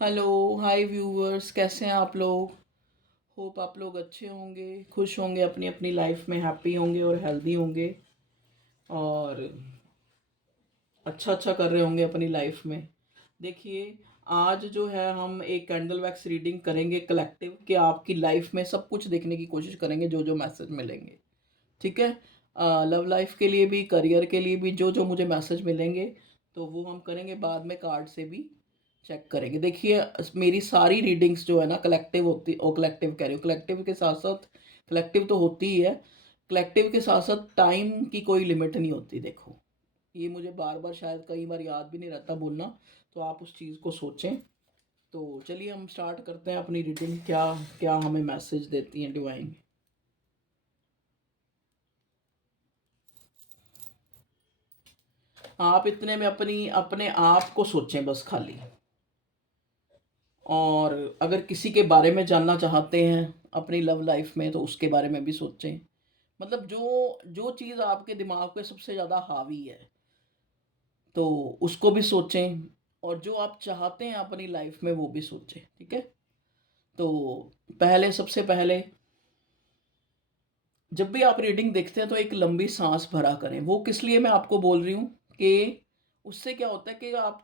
Hello. हाय viewers, कैसे हैं आप लोग? होप आप लोग अच्छे होंगे, खुश होंगे, अपनी अपनी लाइफ में हैप्पी होंगे और हेल्दी होंगे और अच्छा अच्छा कर रहे होंगे अपनी लाइफ में। देखिए, आज जो है हम एक कैंडल वैक्स रीडिंग करेंगे कलेक्टिव कि आपकी लाइफ में सब कुछ देखने की कोशिश करेंगे, जो जो मैसेज मिलेंगे। ठीक है। लव लाइफ के लिए भी, करियर के लिए भी, जो जो मुझे मैसेज मिलेंगे तो वो हम करेंगे। बाद में कार्ड से भी चेक करेंगे। देखिए, मेरी सारी रीडिंग्स जो है ना कलेक्टिव होती, और कलेक्टिव कह रही हूँ, कलेक्टिव के साथ साथ कलेक्टिव तो होती ही है, कलेक्टिव के साथ साथ टाइम की कोई लिमिट नहीं होती। देखो, ये मुझे बार बार शायद कई बार याद भी नहीं रहता बोलना, तो आप उस चीज़ को सोचें। तो चलिए हम स्टार्ट करते हैं अपनी रीडिंग। क्या क्या हमें मैसेज देती हैं डिवाइन। आप इतने में अपनी अपने आप को सोचें बस खाली। और अगर किसी के बारे में जानना चाहते हैं अपनी लव लाइफ में, तो उसके बारे में भी सोचें। मतलब जो जो चीज़ आपके दिमाग पे सबसे ज़्यादा हावी है, तो उसको भी सोचें। और जो आप चाहते हैं अपनी लाइफ में, वो भी सोचें। ठीक है। तो पहले, सबसे पहले, जब भी आप रीडिंग देखते हैं तो एक लंबी सांस भरा करें। वो किस लिए मैं आपको बोल रही हूँ कि उससे क्या होता है कि आप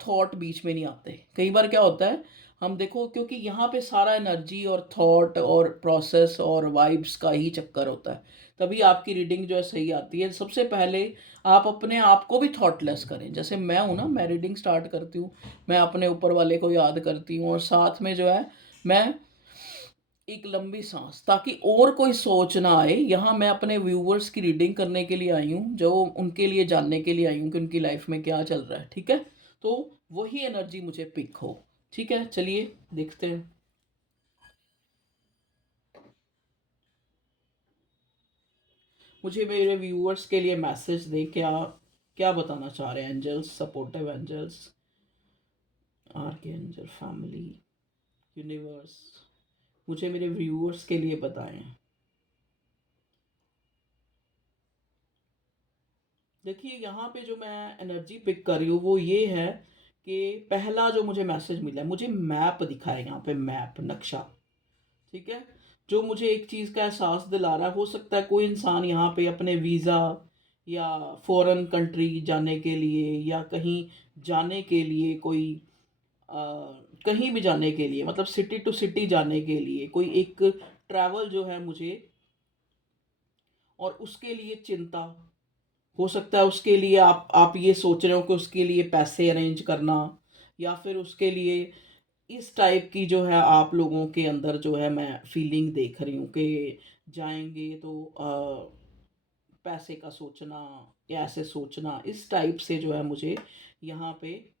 थॉट बीच में नहीं आते। कई बार क्या होता है, हम देखो, क्योंकि यहाँ पे सारा एनर्जी और थॉट और प्रोसेस और वाइब्स का ही चक्कर होता है, तभी आपकी रीडिंग जो है सही आती है। सबसे पहले आप अपने आप को भी थॉटलेस करें। जैसे मैं हूँ ना, मैं रीडिंग स्टार्ट करती हूँ, मैं अपने ऊपर वाले को याद करती हूँ, और साथ में जो है मैं एक लंबी सांस, ताकि और कोई सोच ना आए। यहाँ मैं अपने व्यूवर्स की रीडिंग करने के लिए आई हूँ, जो उनके लिए जानने के लिए आई हूँ कि उनकी लाइफ में क्या चल रहा है। ठीक है। तो वही एनर्जी मुझे पिक हो। ठीक है, चलिए देखते हैं। मुझे मेरे व्यूअर्स के लिए मैसेज दे, क्या क्या बताना चाह रहे हैं angels, supportive angels, archangel, family, universe. मुझे मेरे व्यूअर्स के लिए बताएं। देखिए, यहाँ पे जो मैं एनर्जी पिक कर रही हूँ वो ये है कि पहला जो मुझे मैसेज मिला है, मुझे मैप दिखा है, यहाँ पे मैप, नक्शा। ठीक है। जो मुझे एक चीज़ का एहसास दिला रहा है, हो सकता है कोई इंसान यहाँ पे अपने वीज़ा या फॉरेन कंट्री जाने के लिए, या कहीं जाने के लिए, कोई अ, कहीं भी जाने के लिए, मतलब सिटी टू सिटी जाने के लिए कोई एक ट्रैवल जो है मुझे, और उसके लिए चिंता। हो सकता है उसके लिए आप ये सोच रहे हो कि उसके लिए पैसे अरेंज करना, या फिर उसके लिए इस टाइप की जो है आप लोगों के अंदर जो है मैं फीलिंग देख रही हूँ कि जाएंगे तो पैसे का सोचना, या ऐसे सोचना, इस टाइप से जो है मुझे यहाँ पे,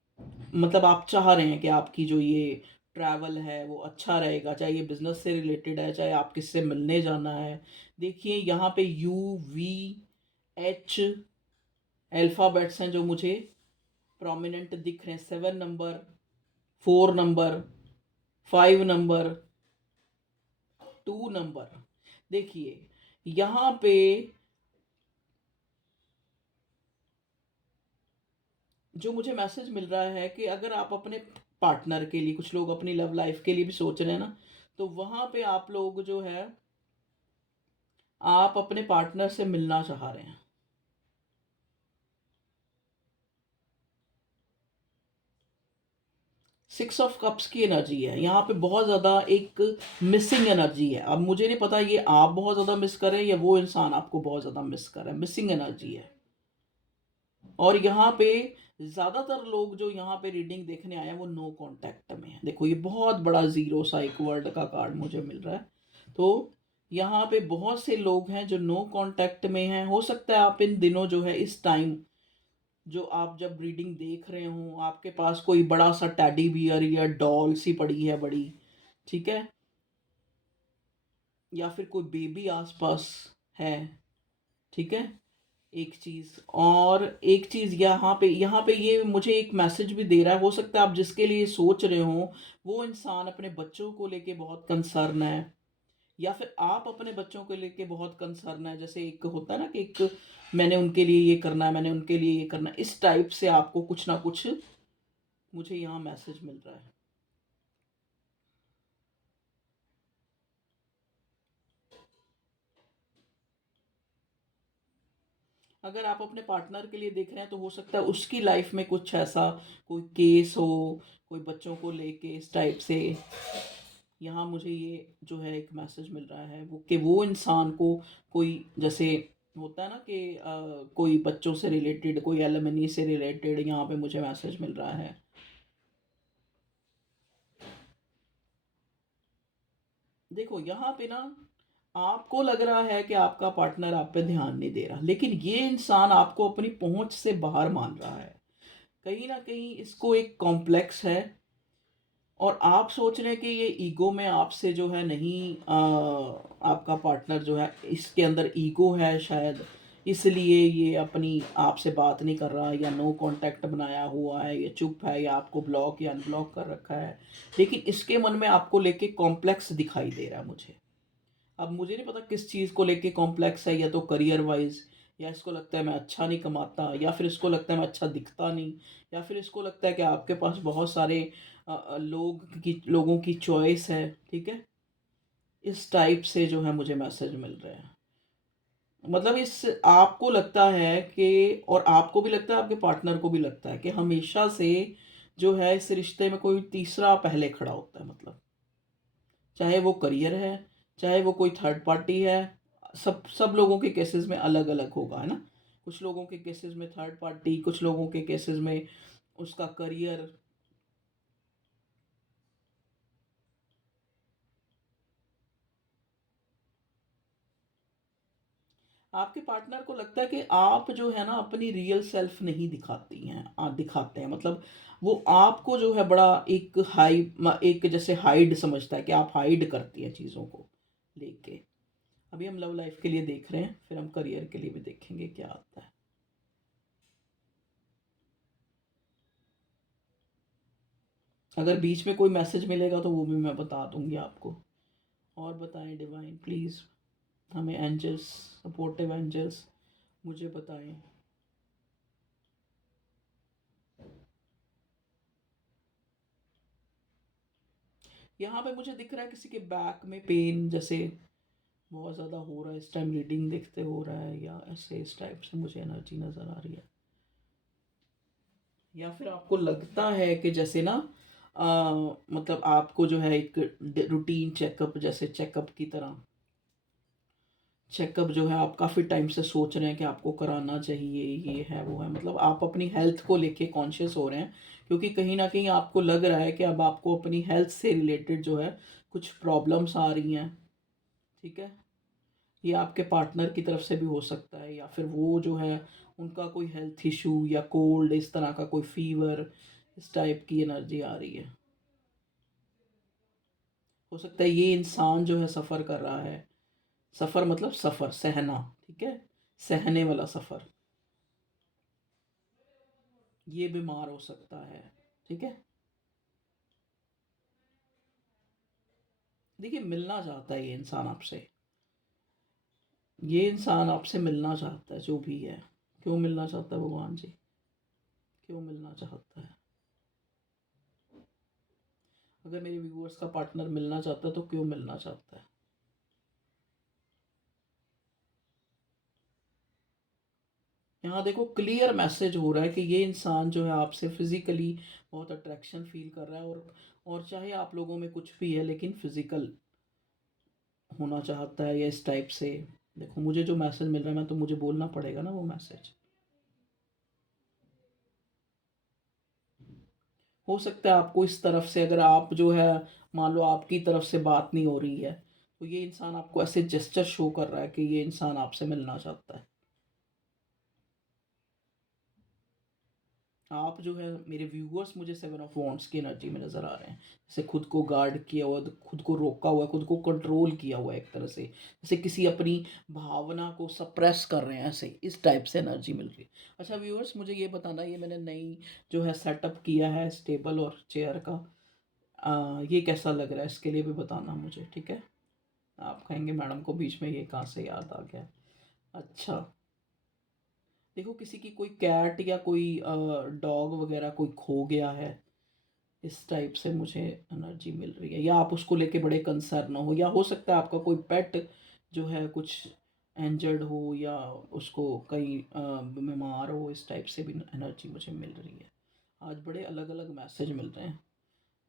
मतलब आप चाह रहे हैं कि आपकी जो ये ट्रैवल है वो अच्छा रहेगा, चाहे ये बिजनेस से रिलेटेड है, चाहे आप किससे मिलने जाना है। देखिए, यहाँ पे UVH अल्फ़ाबेट्स हैं जो मुझे प्रोमिनेंट दिख रहे हैं। 7 नंबर, 4 नंबर, 5 नंबर, 2 नंबर। देखिए, यहाँ पे जो मुझे मैसेज मिल रहा है कि अगर आप अपने पार्टनर के लिए, कुछ लोग अपनी लव लाइफ के लिए भी सोच रहे हैं ना, तो वहाँ पे आप लोग जो है, आप अपने पार्टनर से मिलना चाह रहे हैं। 6 ऑफ कप्स की एनर्जी है यहाँ पे, बहुत ज़्यादा एक मिसिंग एनर्जी है। अब मुझे नहीं पता ये आप बहुत ज़्यादा मिस कर रहे हैं या वो इंसान आपको बहुत ज़्यादा मिस कर रहा है, मिसिंग एनर्जी है। और यहाँ पे ज़्यादातर लोग जो यहाँ पे रीडिंग देखने आए हैं वो नो कांटेक्ट में है। देखो, ये बहुत बड़ा ज़ीरो सा एक वर्ड का कार्ड मुझे मिल रहा है। तो यहाँ पे बहुत से लोग हैं जो नो कांटेक्ट में हैं। हो सकता है आप इन दिनों जो है, इस टाइम जो आप जब रीडिंग देख रहे हो, आपके पास कोई बड़ा सा टैडी बियर या डॉल सी पड़ी है बड़ी। ठीक है। या फिर कोई बेबी आसपास है। ठीक है। एक चीज, और एक चीज यहाँ पे ये मुझे एक मैसेज भी दे रहा है। हो सकता है आप जिसके लिए सोच रहे हो, वो इंसान अपने बच्चों को लेके बहुत कंसर्न है, या फिर आप अपने बच्चों को लेके बहुत कंसर्न है। जैसे एक होता है ना कि एक, मैंने उनके लिए ये करना है, मैंने उनके लिए ये करना है, इस टाइप से आपको कुछ ना कुछ मुझे यहाँ मैसेज मिल रहा है। अगर आप अपने पार्टनर के लिए देख रहे हैं तो हो सकता है उसकी लाइफ में कुछ ऐसा कोई केस हो, कोई बच्चों को लेके इस टाइप से। यहाँ मुझे ये जो है एक मैसेज मिल रहा है वो कि वो इंसान को कोई, जैसे होता है ना कि कोई बच्चों से रिलेटेड, कोई एलिमनी से रिलेटेड यहाँ पे मुझे मैसेज मिल रहा है। देखो यहाँ पे ना, आपको लग रहा है कि आपका पार्टनर आप पे ध्यान नहीं दे रहा, लेकिन ये इंसान आपको अपनी पहुंच से बाहर मान रहा है। कहीं ना कहीं इसको एक कॉम्प्लेक्स है, और आप सोच रहे हैं कि ये ईगो में आपसे जो है नहीं, आपका पार्टनर जो है इसके अंदर ईगो है शायद, इसलिए ये अपनी आपसे बात नहीं कर रहा, या नो कांटेक्ट बनाया हुआ है, या चुप है, या आपको ब्लॉक या अनब्लॉक कर रखा है। लेकिन इसके मन में आपको लेके कॉम्प्लेक्स दिखाई दे रहा है मुझे। अब मुझे नहीं पता किस चीज़ को लेके कॉम्प्लेक्स है, या तो करियर वाइज, या इसको लगता है मैं अच्छा नहीं कमाता, या फिर इसको लगता है मैं अच्छा दिखता नहीं, या फिर इसको लगता है कि आपके पास बहुत सारे लोगों की चॉइस है। ठीक है, इस टाइप से जो है मुझे मैसेज मिल रहे हैं। मतलब इस आपको लगता है कि, और आपको भी लगता है, आपके पार्टनर को भी लगता है कि हमेशा से जो है इस रिश्ते में कोई तीसरा पहले खड़ा होता है। मतलब चाहे वो करियर है, चाहे वो कोई थर्ड पार्टी है, सब सब लोगों के केसेस में अलग अलग होगा, है ना। कुछ लोगों के केसेस में थर्ड पार्टी, कुछ लोगों के केसेस में उसका करियर। आपके पार्टनर को लगता है कि आप जो है ना अपनी रियल सेल्फ नहीं दिखाती हैं, आप दिखाते हैं, मतलब वो आपको जो है बड़ा एक एक जैसे हाइड समझता है कि आप हाइड करती हैं चीज़ों को लेके। अभी हम लव लाइफ के लिए देख रहे हैं, फिर हम करियर के लिए भी देखेंगे क्या आता है। अगर बीच में कोई मैसेज मिलेगा तो वो भी मैं बता दूंगी आपको। और बताएं डिवाइन प्लीज़, हमें एंजल्स, सपोर्टिव एंजल्स, मुझे बताएं। यहाँ पे मुझे दिख रहा है किसी के बैक में पेन जैसे बहुत ज़्यादा हो रहा है, इस टाइम रीडिंग देखते हो रहा है, या ऐसे इस टाइप से मुझे एनर्जी नज़र आ रही है। या फिर आपको लगता है कि जैसे ना, मतलब आपको जो है एक रूटीन चेकअप, जैसे चेकअप की तरह, चेकअप जो है आप काफ़ी टाइम से सोच रहे हैं कि आपको कराना चाहिए, ये है वो है, मतलब आप अपनी हेल्थ को लेके कॉन्शियस हो रहे हैं, क्योंकि कहीं ना कहीं आपको लग रहा है कि अब आपको अपनी हेल्थ से रिलेटेड जो है कुछ प्रॉब्लम्स आ रही हैं। ठीक है, ये आपके पार्टनर की तरफ से भी हो सकता है, या फिर वो जो है उनका कोई हेल्थ इशू, या कोल्ड, इस तरह का कोई फीवर, इस टाइप की एनर्जी आ रही है। हो सकता है ये इंसान जो है सफ़र कर रहा है, सफ़र मतलब सफ़र सहना, ठीक है, सहने वाला सफ़र, ये बीमार हो सकता है। ठीक है, देखिए मिलना चाहता है ये इंसान आपसे, ये इंसान आपसे मिलना चाहता है जो भी है। क्यों मिलना चाहता है भगवान जी, क्यों मिलना चाहता है? अगर मेरे व्यूअर्स का पार्टनर मिलना चाहता है तो क्यों मिलना चाहता है? यहाँ देखो क्लियर मैसेज हो रहा है कि ये इंसान जो है आपसे फिजिकली बहुत अट्रैक्शन फील कर रहा है, और चाहे आप लोगों में कुछ भी है लेकिन फिजिकल होना चाहता है, या इस टाइप से। देखो मुझे जो मैसेज मिल रहा है, मैं तो मुझे बोलना पड़ेगा ना वो मैसेज। हो सकता है आपको इस तरफ से, अगर आप जो है, मान लो आपकी तरफ से बात नहीं हो रही है, तो ये इंसान आपको ऐसे जेस्चर शो कर रहा है कि ये इंसान आपसे मिलना चाहता है। आप जो है मेरे व्यूअर्स, मुझे सेवन ऑफ वॉन्ट्स की एनर्जी में नज़र आ रहे हैं, जैसे खुद को गार्ड किया हुआ, खुद को रोका हुआ है, खुद को कंट्रोल किया हुआ है एक तरह से, जैसे किसी अपनी भावना को सप्रेस कर रहे हैं, ऐसे इस टाइप से एनर्जी मिल रही है। अच्छा व्यूअर्स, मुझे ये बताना, ये मैंने नई जो है सेटअप किया है टेबल और चेयर का, ये कैसा लग रहा है, इसके लिए भी बताना मुझे, ठीक है। आप कहेंगे मैडम को बीच में ये कहाँ से याद आ गया। अच्छा, देखो किसी की कोई कैट या कोई डॉग वगैरह कोई खो गया है, इस टाइप से मुझे एनर्जी मिल रही है, या आप उसको लेके बड़े कंसर्न हो, या हो सकता है आपका कोई पेट जो है कुछ इंजर्ड हो, या उसको कहीं बीमार हो, इस टाइप से भी एनर्जी मुझे मिल रही है। आज बड़े अलग अलग मैसेज मिल रहे हैं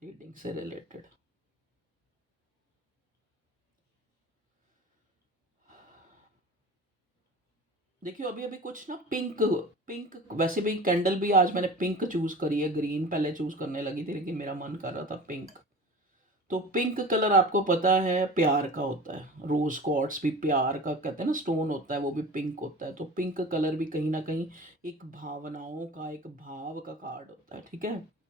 रीडिंग से रिलेटेड। देखियो अभी अभी कुछ ना पिंक, पिंक वैसे भी कैंडल भी आज मैंने पिंक चूज करी है, ग्रीन पहले चूज करने लगी थी लेकिन मेरा मन कर रहा था पिंक। तो पिंक कलर आपको पता है प्यार का होता है, रोज क्वार्ट्स भी प्यार का कहते हैं ना स्टोन होता है, वो भी पिंक होता है। तो पिंक कलर भी कहीं ना कहीं एक भावनाओं का, एक भाव का कार्ड होता है, ठीक है।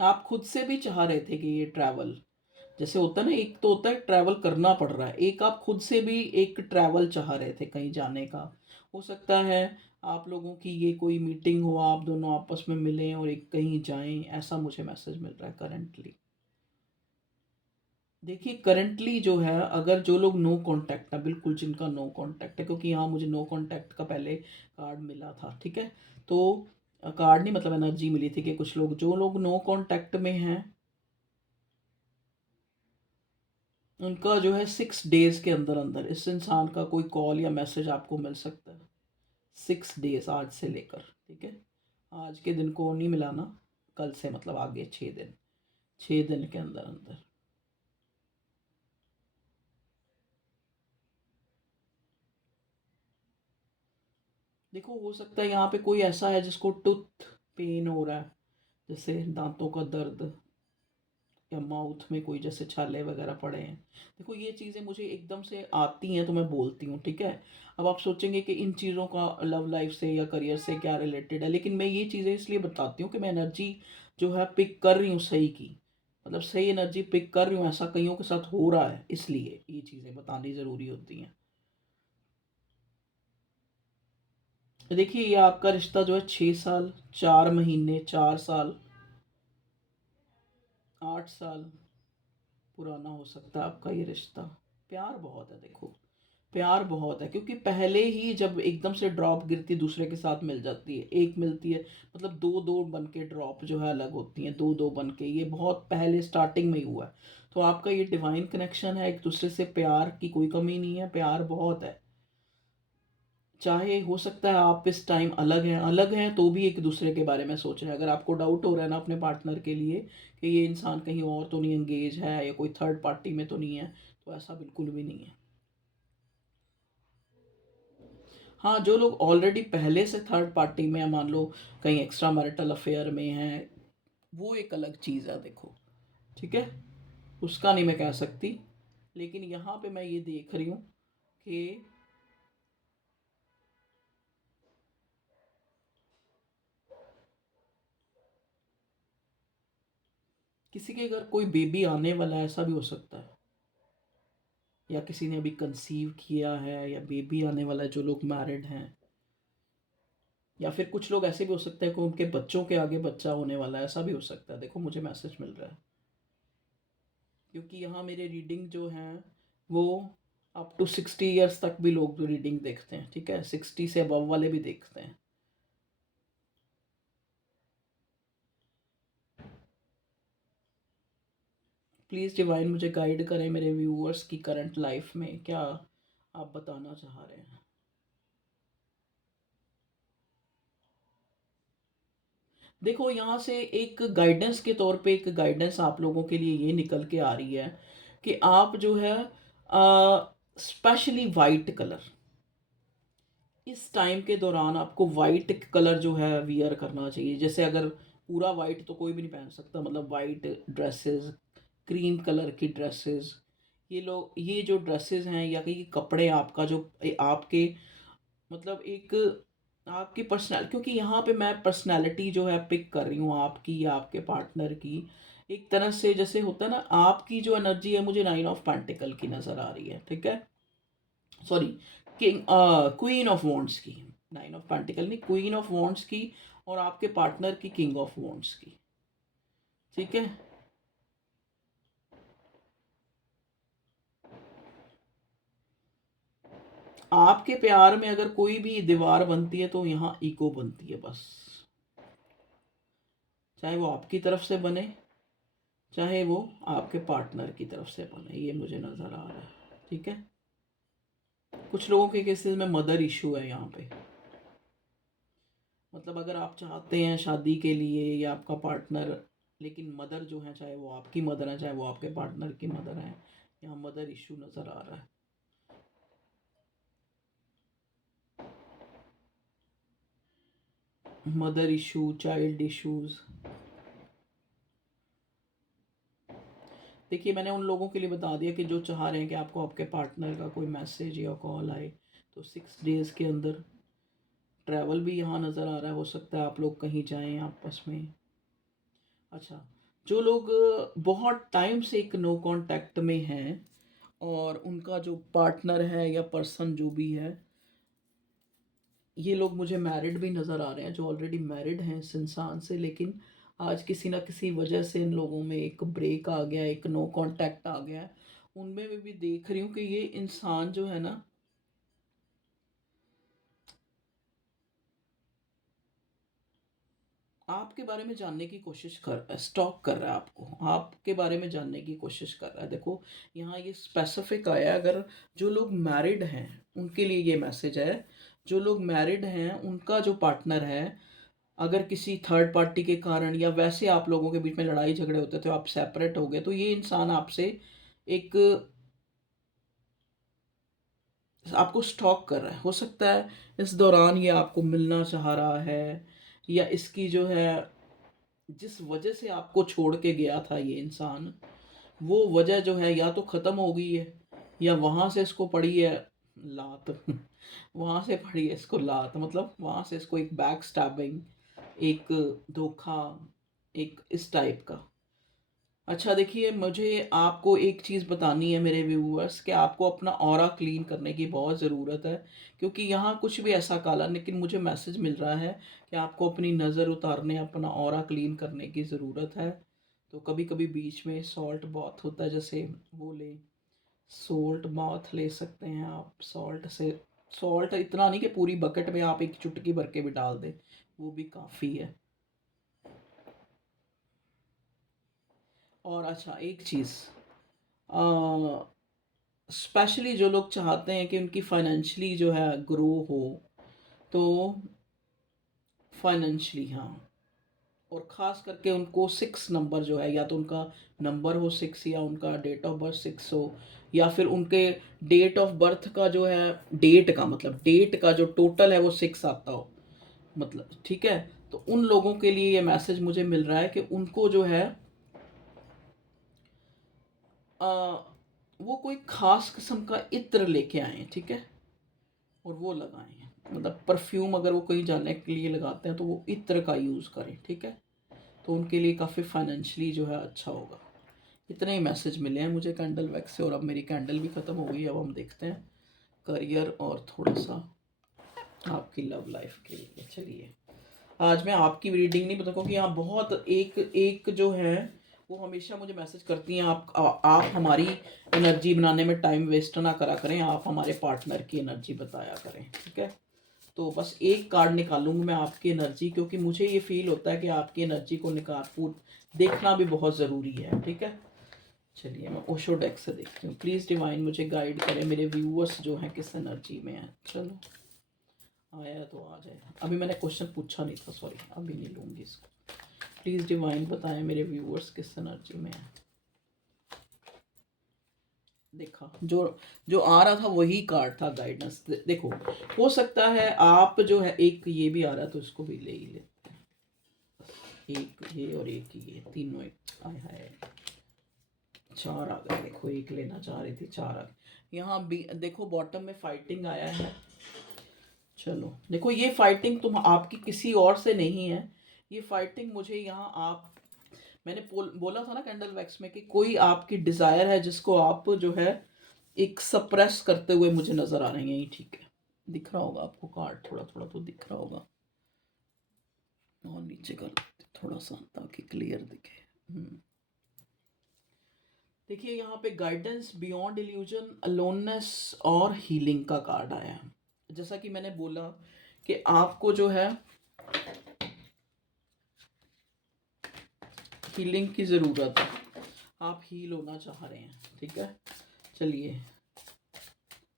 आप खुद से भी चाह रहे थे कि ये ट्रैवल, जैसे होता है ना, एक तो होता है ट्रैवल करना पड़ रहा है, एक आप खुद से भी एक ट्रैवल चाह रहे थे कहीं जाने का। हो सकता है आप लोगों की ये कोई मीटिंग हो, आप दोनों आपस में मिलें और एक कहीं जाएं, ऐसा मुझे मैसेज मिल रहा है करंटली। देखिए करंटली जो है, अगर जो लोग नो कांटेक्ट है, बिल्कुल जिनका नो कांटेक्ट है, क्योंकि यहाँ मुझे नो कांटेक्ट का पहले कार्ड मिला था, ठीक है। तो कार्ड नहीं मतलब एनर्जी मिली थी कि कुछ लोग, जो लोग नो कांटेक्ट में हैं, उनका जो है 6 डेज के अंदर अंदर इस इंसान का कोई कॉल या मैसेज आपको मिल सकता है। 6 डेज आज से लेकर, ठीक है। आज के दिन को नहीं मिलाना, कल से मतलब आगे 6 दिन, 6 दिन के अंदर अंदर। देखो हो सकता है यहाँ पे कोई ऐसा है जिसको टूथ पेन हो रहा है, जैसे दांतों का दर्द, या माउथ में कोई जैसे छाले वगैरह पड़े हैं। देखो ये चीज़ें मुझे एकदम से आती हैं तो मैं बोलती हूँ, ठीक है। अब आप सोचेंगे कि इन चीज़ों का लव लाइफ से या करियर से क्या रिलेटेड है, लेकिन मैं ये चीज़ें इसलिए बताती हूँ कि मैं एनर्जी जो है पिक कर रही हूँ सही की, मतलब सही एनर्जी पिक कर रही हूँ, ऐसा कईयों के साथ हो रहा है, इसलिए ये चीज़ें बतानी ज़रूरी होती हैं। तो देखिए ये आपका रिश्ता जो है 6 साल, 4 महीने, 4 साल, 8 साल पुराना हो सकता है आपका ये रिश्ता। प्यार बहुत है देखो, प्यार बहुत है, क्योंकि पहले ही जब एकदम से ड्रॉप गिरती है दूसरे के साथ मिल जाती है, एक मिलती है, मतलब दो दो बन के ड्रॉप जो है अलग होती हैं, दो दो बन के, ये बहुत पहले स्टार्टिंग में ही हुआ है। तो आपका ये डिवाइन कनेक्शन है एक दूसरे से, प्यार की कोई कमी नहीं है, प्यार बहुत है। चाहे हो सकता है आप इस टाइम अलग हैं, अलग हैं तो भी एक दूसरे के बारे में सोच रहे हैं। अगर आपको डाउट हो रहा है ना अपने पार्टनर के लिए कि ये इंसान कहीं और तो नहीं एंगेज है या कोई थर्ड पार्टी में तो नहीं है, तो ऐसा बिल्कुल भी नहीं है। हाँ, जो लोग ऑलरेडी पहले से थर्ड पार्टी में है, मान लो कहीं एक्स्ट्रा मैरिटल अफेयर में हैं, वो एक अलग चीज़ है देखो, ठीक है। उसका नहीं मैं कह सकती, लेकिन यहाँ पे मैं ये देख रही हूँ कि किसी के घर कोई बेबी आने वाला है, ऐसा भी हो सकता है, या किसी ने अभी कंसीव किया है, या बेबी आने वाला है जो लोग मैरिड हैं। या फिर कुछ लोग ऐसे भी हो सकते हैं कि उनके बच्चों के आगे बच्चा होने वाला है, ऐसा भी हो सकता है, देखो मुझे मैसेज मिल रहा है। क्योंकि यहाँ मेरे रीडिंग जो हैं वो अप टू 60 ईयर्स तक भी लोग रीडिंग देखते हैं, ठीक है, 60 से अबव वाले भी देखते हैं। प्लीज़ डिवाइन मुझे गाइड करें मेरे व्यूअर्स की करंट लाइफ में क्या आप बताना चाह रहे हैं। देखो यहाँ से एक गाइडेंस के तौर पे, एक गाइडेंस आप लोगों के लिए ये निकल के आ रही है कि आप जो है स्पेशली वाइट कलर, इस टाइम के दौरान आपको वाइट कलर जो है वियर करना चाहिए। जैसे अगर पूरा वाइट तो कोई भी नहीं पहन सकता, मतलब वाइट ड्रेसेस, क्रीम कलर की ड्रेसेस, ये लोग, ये जो ड्रेसेस हैं या कि कपड़े आपका जो आपके मतलब एक आपकी पर्सनल, क्योंकि यहाँ पे मैं पर्सनैलिटी जो है पिक कर रही हूँ आपकी या आपके पार्टनर की। एक तरह से जैसे होता है ना, आपकी जो एनर्जी है मुझे 9 ऑफ पेंटिकल की नज़र आ रही है, ठीक है। Sorry, king, queen of wands की, 9 ऑफ पेंटिकल नहीं, क्वीन ऑफ वॉन्ड्स की, और आपके पार्टनर की किंग ऑफ वॉन्ड्स की, ठीक है। आपके प्यार में अगर कोई भी दीवार बनती है तो यहाँ ईगो बनती है बस। चाहे वो आपकी तरफ से बने, चाहे वो आपके पार्टनर की तरफ से बने, ये मुझे नज़र आ रहा है। ठीक है, कुछ लोगों के केसेस में मदर इशू है यहाँ पे। मतलब अगर आप चाहते हैं शादी के लिए या आपका पार्टनर, लेकिन मदर जो है, चाहे वो आपकी मदर है चाहे वो आपके पार्टनर की मदर है, यहाँ मदर इशू नज़र आ रहा है। Mother issue, child issues. देखिए, मैंने उन लोगों के लिए बता दिया कि जो चाह रहे हैं कि आपको आपके पार्टनर का कोई मैसेज या कॉल आए, तो 6 डेज़ के अंदर। ट्रैवल भी यहाँ नज़र आ रहा है, हो सकता है आप लोग कहीं जाएं आपस में। अच्छा, जो लोग बहुत टाइम से एक नो कांटेक्ट में हैं और उनका जो पार्टनर है या पर्सन जो भी है, ये लोग मुझे मैरिड भी नज़र आ रहे हैं, जो ऑलरेडी मैरिड हैं इस इंसान से, लेकिन आज किसी ना किसी वजह से इन लोगों में एक ब्रेक आ गया, एक नो कांटेक्ट आ गया है। उनमें मैं भी देख रही हूँ कि ये इंसान जो है ना, आपके बारे में जानने की कोशिश कर रहा है, स्टॉक कर रहा है आपको, आपके बारे में जानने की कोशिश कर रहा है। देखो, यहाँ ये स्पेसिफिक आया है, अगर जो लोग मैरिड हैं उनके लिए ये मैसेज है। जो लोग मैरिड हैं उनका जो पार्टनर है, अगर किसी थर्ड पार्टी के कारण या वैसे आप लोगों के बीच में लड़ाई झगड़े होते थे, आप सेपरेट हो गए, तो ये इंसान आपसे एक, आपको स्टॉक कर रहा है। हो सकता है इस दौरान ये आपको मिलना चाह रहा है, या इसकी जो है, जिस वजह से आपको छोड़ के गया था ये इंसान, वो वजह जो है या तो ख़त्म हो गई है, या वहाँ से इसको पड़ी है लात वहाँ से पड़ी है इसको लात, मतलब वहाँ से इसको एक बैक स्टैबिंग, एक धोखा, एक इस टाइप का। अच्छा, देखिए, मुझे आपको एक चीज़ बतानी है मेरे व्यूअर्स, कि आपको अपना ऑरा क्लीन करने की बहुत ज़रूरत है, क्योंकि यहाँ कुछ भी ऐसा काला, लेकिन मुझे मैसेज मिल रहा है कि आपको अपनी नज़र उतारने, अपना ऑरा क्लीन करने की ज़रूरत है। तो कभी कभी बीच में सॉल्ट बाथ होता है, जैसे वो ले, सॉल्ट बाथ ले सकते हैं आप सॉल्ट से। सॉल्ट इतना नहीं कि पूरी बकेट में आप एक चुटकी भर के भी डाल दें, वो भी काफ़ी है। और अच्छा, एक चीज़, स्पेशली जो लोग चाहते हैं कि उनकी फाइनेंशियली जो है ग्रो हो, तो फाइनेंशियली, हाँ, और ख़ास करके उनको 6 नंबर जो है, या तो उनका नंबर हो 6, या उनका डेट ऑफ बर्थ 6 हो, या फिर उनके डेट ऑफ बर्थ का जो है, डेट का मतलब डेट का जो टोटल है वो 6 आता हो, मतलब, ठीक है। तो उन लोगों के लिए ये मैसेज मुझे मिल रहा है कि उनको जो है, आ, वो कोई ख़ास किस्म का इत्र लेके आए हैं, ठीक है, और वो लगाएं हैं। मतलब परफ्यूम अगर वो कहीं जाने के लिए लगाते हैं तो वो इत्र का यूज़ करें, ठीक है। तो उनके लिए काफ़ी फाइनेंशियली जो है अच्छा होगा। इतने ही मैसेज मिले हैं मुझे कैंडल वैक्स से, और अब मेरी कैंडल भी ख़त्म हो गई। अब हम देखते हैं करियर और थोड़ा सा आपकी लव लाइफ के लिए। चलिए, आज मैं आपकी रीडिंग नहीं बताऊँ, क्योंकि यहाँ बहुत एक एक जो है वो हमेशा मुझे मैसेज करती हैं, आप हमारी एनर्जी बनाने में टाइम वेस्ट ना करा करें, आप हमारे पार्टनर की एनर्जी बताया करें, ठीक है। तो बस एक कार्ड निकालूंगी मैं आपकी एनर्जी, क्योंकि मुझे ये फील होता है कि आपकी एनर्जी को निकाल पूर देखना भी बहुत ज़रूरी है, ठीक है। चलिए, मैं ओशो डेक से देखती हूँ। प्लीज़ डिवाइन मुझे गाइड करें, मेरे व्यूअर्स जो हैं किस एनर्जी में हैं। चलो, आया तो आ जाए। अभी मैंने क्वेश्चन पूछा नहीं था, सॉरी, अभी नहीं लूँगी इसको। प्लीज़ डिवाइन बताएं मेरे व्यूअर्स किस एनर्जी में हैं। देखा, जो जो आ रहा था वही कार्ड था, गाइडेंस। देखो, हो सकता है आप जो है, एक ये भी आ रहा है तो इसको भी ले ही लेते हैं। एक ये और एक ये, तीनों एक, आय हाय, 4 आ गए। देखो, एक लेना चाह रही थी, 4 आ गए। यहाँ भी देखो, बॉटम में फाइटिंग आया है। चलो, देखो, ये फाइटिंग तुम आपकी किसी और से नहीं है। ये फाइटिंग मुझे यहाँ आप, मैंने बोला था ना कैंडल वैक्स में, कि कोई आपकी डिज़ायर है जिसको आप जो है एक सप्रेस करते हुए मुझे नज़र आ रही हैं। ये ठीक है, दिख रहा होगा आपको कार्ड, थोड़ा थोड़ा तो दिख रहा होगा। और नीचे कर देते थोड़ा सा ताकि क्लियर दिखे। देखिए यहाँ पे गाइडेंस बियॉन्ड इल्यूजन, अलोननेस और हीलिंग का कार्ड आया है। जैसा कि मैंने बोला कि आपको जो है हीलिंग की ज़रूरत है, आप हील होना चाह रहे हैं, ठीक है। चलिए,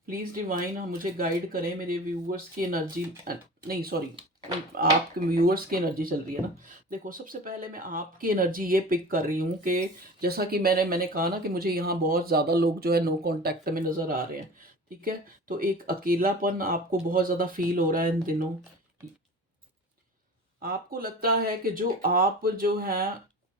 प्लीज़ डिवाइन मुझे गाइड करें, मेरे व्यूअर्स की एनर्जी, नहीं सॉरी, आपके व्यूअर्स की एनर्जी चल रही है ना। देखो, सबसे पहले मैं आपकी एनर्जी ये पिक कर रही हूँ कि जैसा कि मैंने कहा ना कि मुझे यहाँ बहुत ज़्यादा लोग जो है नो कांटेक्ट में नज़र आ रहे हैं, ठीक है। तो एक अकेलापन आपको बहुत ज़्यादा फील हो रहा है इन दिनों। आपको लगता है कि जो आप जो है,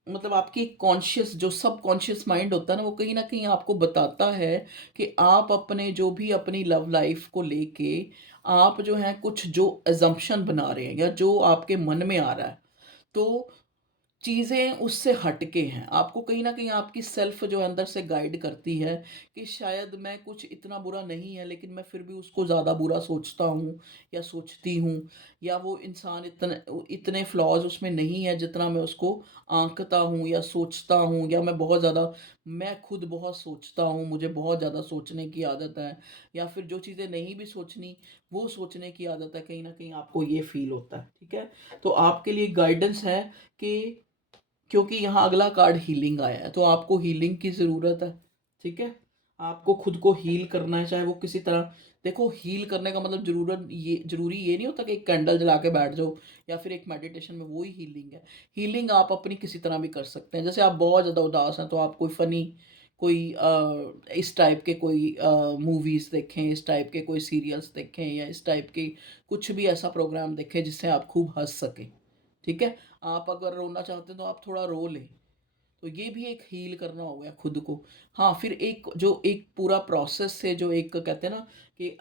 मतलब आपकी कॉन्शियस जो सब कॉन्शियस माइंड होता है ना, वो कहीं ना कहीं आपको बताता है कि आप अपने जो भी अपनी लव लाइफ को लेके आप जो है कुछ जो अजम्पशन बना रहे हैं या जो आपके मन में आ रहा है, तो चीज़ें उससे हटके हैं। आपको कहीं न कहीं आपकी सेल्फ़ जो अंदर से गाइड करती है कि शायद मैं कुछ इतना बुरा नहीं है, लेकिन मैं फिर भी उसको ज़्यादा बुरा सोचता हूँ या सोचती हूँ, या वो इंसान इतने फ्लॉज़ उसमें नहीं है जितना मैं उसको आँकता हूँ या सोचता हूँ, या मैं खुद बहुत सोचता हूँ, मुझे बहुत ज़्यादा सोचने की आदत है, या फिर जो चीज़ें नहीं भी सोचनी, वो सोचने की आदत है, कहीं न कहीं आपको ये फ़ील होता है, ठीक है? तो आपके लिए गाइडेंस है कि क्योंकि यहाँ अगला कार्ड हीलिंग आया है, तो आपको हीलिंग की ज़रूरत है, ठीक है? आपको खुद को हील करना है, चाहे वो किसी तरह। देखो, हील करने का मतलब ज़रूरी ये नहीं होता कि एक कैंडल जला के बैठ जाओ या फिर एक मेडिटेशन में वो ही हीलिंग है। हीलिंग आप अपनी किसी तरह भी कर सकते हैं। जैसे आप बहुत ज़्यादा उदास हैं, तो आप कोई फ़नी कोई इस टाइप के कोई मूवीज़ देखें, इस टाइप के कोई सीरियल्स देखें, या इस टाइप के कुछ भी ऐसा प्रोग्राम देखें जिससे आप खूब हँस सकें, ठीक है? आप अगर रोना चाहते हैं तो आप थोड़ा रो लें, तो ये भी एक हील करना हो गया खुद को। हाँ, फिर एक पूरा प्रोसेस है, जो एक कहते हैं ना कि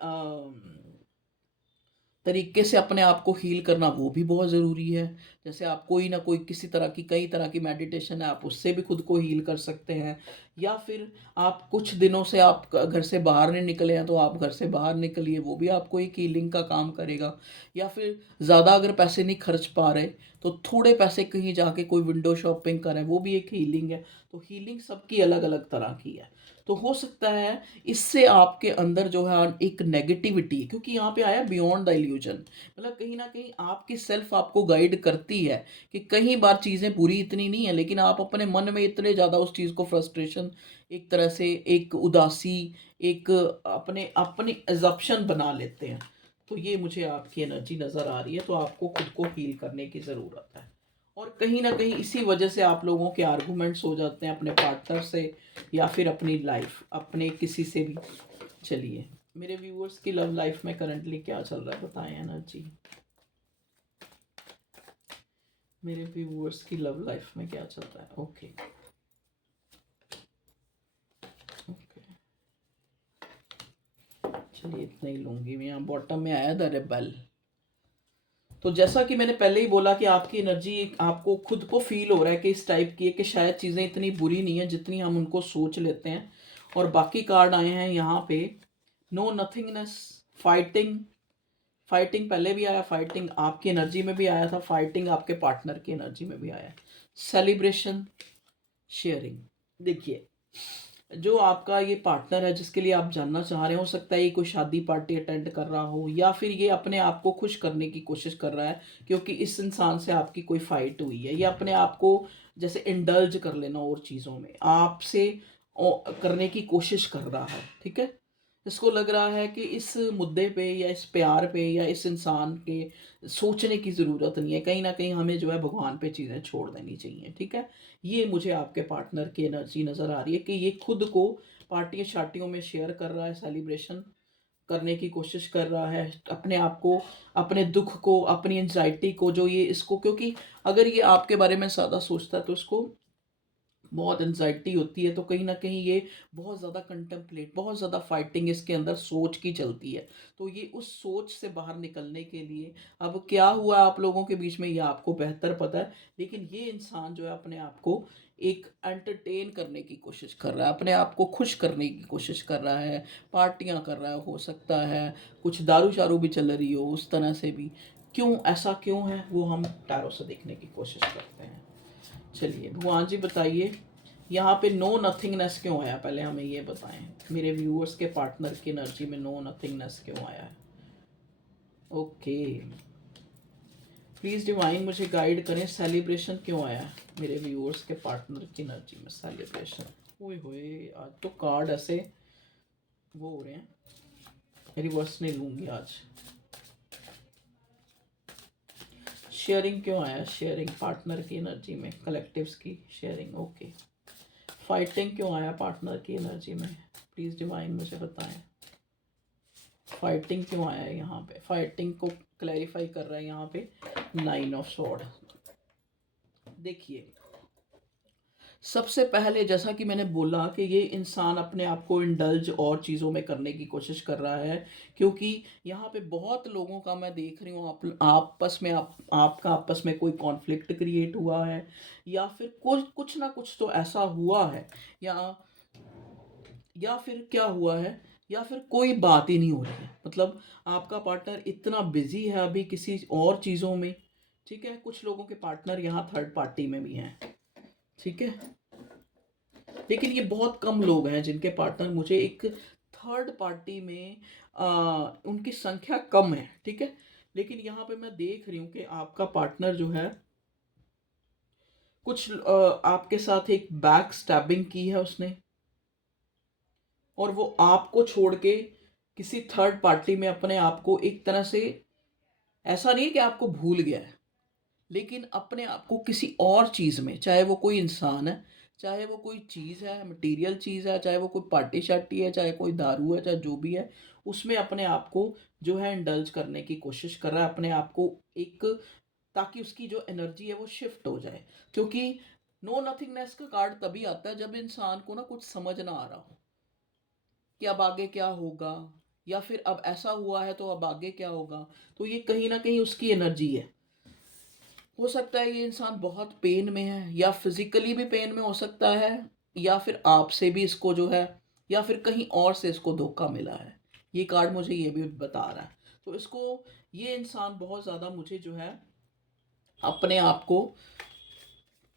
तरीके से अपने आप को हील करना, वो भी बहुत ज़रूरी है। जैसे आप कोई ना कोई किसी तरह की कई तरह की मेडिटेशन है, आप उससे भी खुद को हील कर सकते हैं। या फिर आप कुछ दिनों से आप घर से बाहर नहीं निकले हैं, तो आप घर से बाहर निकलिए, वो भी आपको एक हीलिंग का काम करेगा। या फिर ज़्यादा अगर पैसे नहीं खर्च पा रहे, तो थोड़े पैसे कहीं जाके कोई विंडो शॉपिंग करें, वो भी एक हीलिंग है। तो हीलिंग सबकी अलग अलग तरह की है। तो हो सकता है इससे आपके अंदर जो है एक नेगेटिविटी, क्योंकि यहाँ पे आया बियॉन्ड द इल्यूजन, मतलब कहीं ना कहीं आपकी सेल्फ आपको गाइड करती है कि कई बार चीज़ें बुरी इतनी नहीं है, लेकिन आप अपने मन में इतने ज़्यादा उस चीज़ को फ्रस्ट्रेशन, एक तरह से एक उदासी, एक अपने अपनी एजप्शन बना लेते हैं। तो ये मुझे आपकी एनर्जी नज़र आ रही है, तो आपको खुद को हील करने की ज़रूरत है। और कहीं ना कहीं इसी वजह से आप लोगों के आर्गूमेंट्स हो जाते हैं अपने पार्टनर से, या फिर अपनी लाइफ अपने किसी से भी। चलिए, मेरे व्यूअर्स की लव लाइफ में करंटली क्या चल रहा है, बताएं एनर्जी। मेरे व्यूअर्स की लव लाइफ में क्या चल रहा है। ओके, ओके, चलिए इतना ही लूंगी मैं। यहाँ बॉटम में आया द रेबल। तो जैसा कि मैंने पहले ही बोला कि आपकी एनर्जी, आपको खुद को फील हो रहा है कि इस टाइप की है कि शायद चीज़ें इतनी बुरी नहीं है जितनी हम उनको सोच लेते हैं। और बाकी कार्ड आए हैं यहाँ पे, नो नथिंगनेस, फाइटिंग। फाइटिंग पहले भी आया, फाइटिंग आपकी एनर्जी में भी आया था, फाइटिंग आपके पार्टनर की एनर्जी में भी आया। Celebration, sharing. देखिए, जो आपका ये पार्टनर है जिसके लिए आप जानना चाह रहे हो सकता है ये कोई शादी पार्टी अटेंड कर रहा हो, या फिर ये अपने आप को खुश करने की कोशिश कर रहा है क्योंकि इस इंसान से आपकी कोई फाइट हुई है, या अपने आप को जैसे इंडल्ज कर लेना और चीज़ों में आपसे करने की कोशिश कर रहा है, ठीक है। इसको लग रहा है कि इस मुद्दे पे या इस प्यार पे या इस इंसान के सोचने की ज़रूरत नहीं है, कहीं ना कहीं हमें जो है भगवान पे चीज़ें छोड़ देनी चाहिए, ठीक है। ये मुझे आपके पार्टनर की एनर्जी नज़र आ रही है कि ये खुद को पार्टियों शार्टियों में शेयर कर रहा है, सेलिब्रेशन करने की कोशिश कर रहा है, अपने आप को, अपने दुख को, अपनी एंजाइटी को, जो ये इसको, क्योंकि अगर ये आपके बारे में ज़्यादा सोचता है तो इसको बहुत एंजाइटी होती है, तो कहीं न कहीं ये बहुत ज़्यादा कंटेम्पलेट, बहुत ज़्यादा फाइटिंग इसके अंदर सोच की चलती है। तो ये उस सोच से बाहर निकलने के लिए, अब क्या हुआ आप लोगों के बीच में ये आपको बेहतर पता है, लेकिन ये इंसान जो है अपने आप को एक एंटरटेन करने की कोशिश कर रहा है, अपने आप को खुश करने की कोशिश कर रहा है, पार्टियाँ कर रहा है, हो सकता है कुछ दारू-शारू भी चल रही हो उस तरह से भी। क्यों ऐसा क्यों है, वो हम टैरो से देखने की कोशिश करते हैं। चलिए भगवान जी बताइए, यहाँ पे नो नथिंगनेस क्यों आया, पहले हमें ये बताएं। मेरे व्यूअर्स के पार्टनर की एनर्जी में नो नथिंगनेस क्यों आया है? ओके, प्लीज़ डिवाइन मुझे गाइड करें, सेलिब्रेशन क्यों आया है मेरे व्यूअर्स के पार्टनर की एनर्जी में? सेलिब्रेशन, ओए होए, आज तो कार्ड ऐसे वो हो रहे हैं, रिवर्स नहीं लूँगी आज। शेयरिंग क्यों आया? शेयरिंग पार्टनर की एनर्जी में, कलेक्टिव्स की शेयरिंग। ओके, फाइटिंग क्यों आया पार्टनर की एनर्जी में? प्लीज़ डिवाइन मुझे बताएं, फाइटिंग क्यों आया है यहाँ पे? फाइटिंग को क्लैरिफाई कर रहा है यहाँ पे 9 ऑफ स्वॉर्ड। देखिए, सबसे पहले जैसा कि मैंने बोला कि ये इंसान अपने आप को इंडल्ज और चीज़ों में करने की कोशिश कर रहा है, क्योंकि यहाँ पे बहुत लोगों का मैं देख रही हूँ, आपस में आपका आपस में कोई कॉन्फ्लिक्ट क्रिएट हुआ है, या फिर कुछ कुछ ना कुछ तो ऐसा हुआ है, या या फिर क्या हुआ है, या फिर कोई बात ही नहीं हो रही है। मतलब आपका पार्टनर इतना बिजी है अभी किसी और चीज़ों में, ठीक है। कुछ लोगों के पार्टनर यहाँ थर्ड पार्टी में भी हैं, ठीक है। लेकिन ये बहुत कम लोग हैं जिनके पार्टनर मुझे एक थर्ड पार्टी में उनकी संख्या कम है, ठीक है। लेकिन यहाँ पे मैं देख रही हूँ कि आपका पार्टनर जो है कुछ आपके साथ एक बैक स्टैबिंग की है उसने, और वो आपको छोड़ के किसी थर्ड पार्टी में अपने आप को एक तरह से, ऐसा नहीं है कि आपको भूल गया है, लेकिन अपने आप को किसी और चीज़ में, चाहे वो कोई इंसान है, चाहे वो कोई चीज़ है, मटेरियल चीज़ है, चाहे वो कोई पार्टी शार्टी है, चाहे कोई दारू है, चाहे जो भी है, उसमें अपने आप को जो है इंडल्ज करने की कोशिश कर रहा है, अपने आप को एक, ताकि उसकी जो एनर्जी है वो शिफ्ट हो जाए। क्योंकि नो नथिंगनेस का कार्ड तभी आता है जब इंसान को ना कुछ समझ ना आ रहा हो कि अब आगे क्या होगा, या फिर अब ऐसा हुआ है तो अब आगे क्या होगा। तो ये कहीं ना कहीं उसकी एनर्जी है। हो सकता है ये इंसान बहुत पेन में है, या फिजिकली भी पेन में हो सकता है, या फिर आपसे भी इसको जो है, या फिर कहीं और से इसको धोखा मिला है। ये कार्ड मुझे ये भी बता रहा है। तो इसको, ये इंसान बहुत ज़्यादा मुझे जो है अपने आप को